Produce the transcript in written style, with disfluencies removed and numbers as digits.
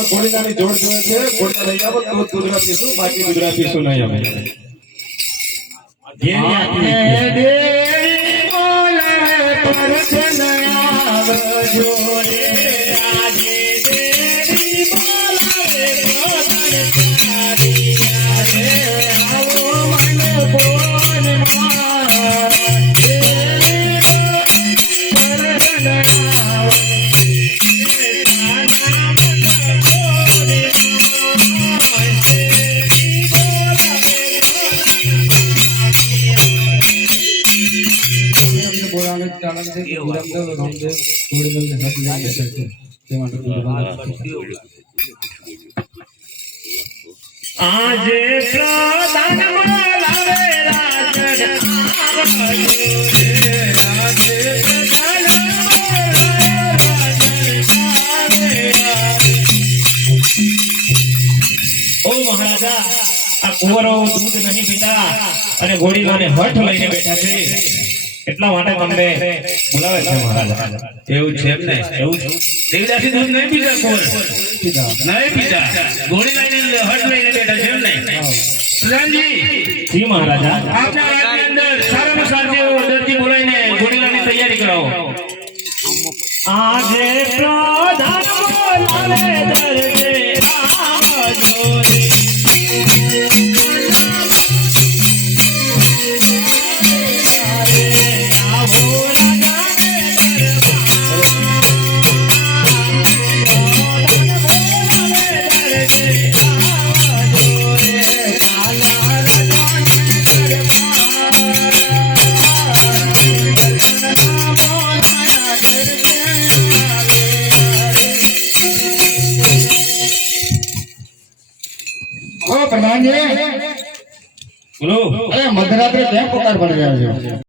ઘોડીલાની જોડ જોવે છે ઘોડીલા લઈ આવો તો દૂધરા પીશું બાકી દૂધરા પીશું નહીં અમે ઘેરી આપી દેવી બોલાવે પર જનયાવ જોડે આજે દેવી બોલાવે પોતાને તારી રે આવો મન બોન માં દેવી પર જનયાવ આજે પ્રધાન બોલાવે રાજન ઓ મહારાજા આ કુંવરો દૂધ નહીં પીતા અને ઘોડીલાને હઠ લઈને બેઠા છે એટલા માટે તમને બોલાવે છે મહારાજા એવું છે એમ ને એવું દેવદાસી દૂધ નહીં પીતા કુંવર નહીં પીતા ઘોડી લઈને હઠ લઈને બેઠા છે એમ ને પ્રધાનજી જી મહારાજા આપના રાજની અંદર સારામાં સારા દર્દી બોલાવીને ઘોડીલાની તૈયારી કરાવો આજે પ્રધાન બોલાવે દર્દે આવજો પ્રધાનજી બોલો. અરે મધરાત્રે કેમ પુકાર પડી રહ્યા છે?